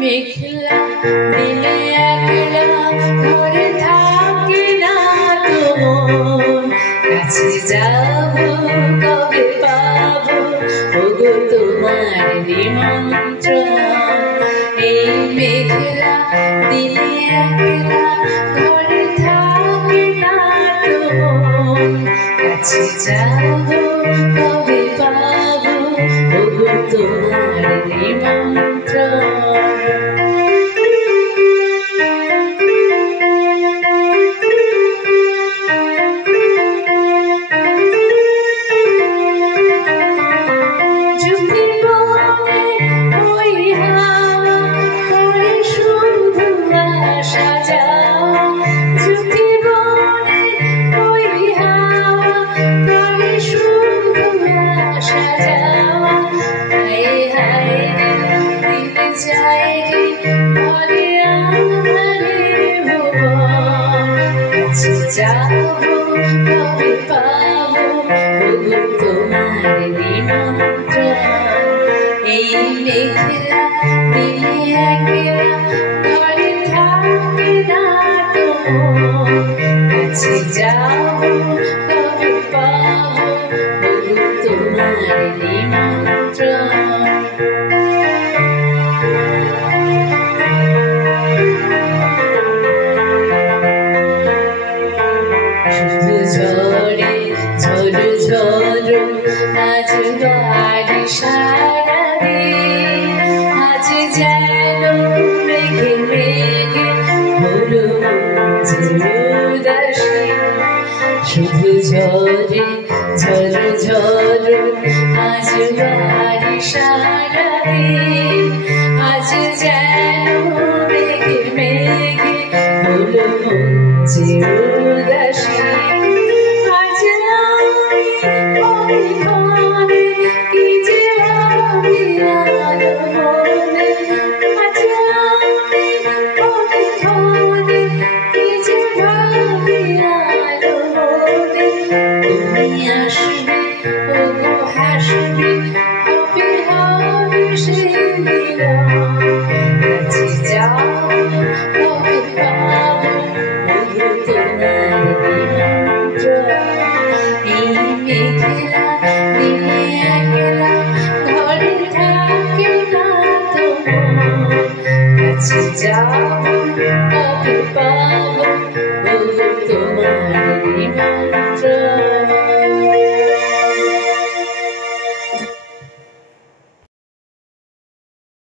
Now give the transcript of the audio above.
মেঘলা দিলে একলা ঘরে থাকি না তো মন, কাছে যাবো কবে পাবো ওগো তোমার নিমন্ত্রণ। এই মেঘলা দিলে একলা ঘরে থাকি না তো মন, কাছে যাবো কবে পাবো ওগো তোমার নিমন্ত্রণ। যাবো কবে পাবো ওগো তোমার নিমন্ত্রণ। এই মেঘলা দিলে একলা ঘরে থাকি না তো মন, কাছে যাবো কবে পাবো ওগো তোমার নিমন্ত্রণ। ঝরে ঝরো ঝরো আজ বাড়ি সারাদিন, আজ যেন মেঘে মেঘে হলো উদাসী। শুধু ঝরে ঝরো ঝরো আজ বাড়ি সারাদিন, আজ যেন মেঘে মেঘে হলো উদাসী। কি যে ভাবি আলো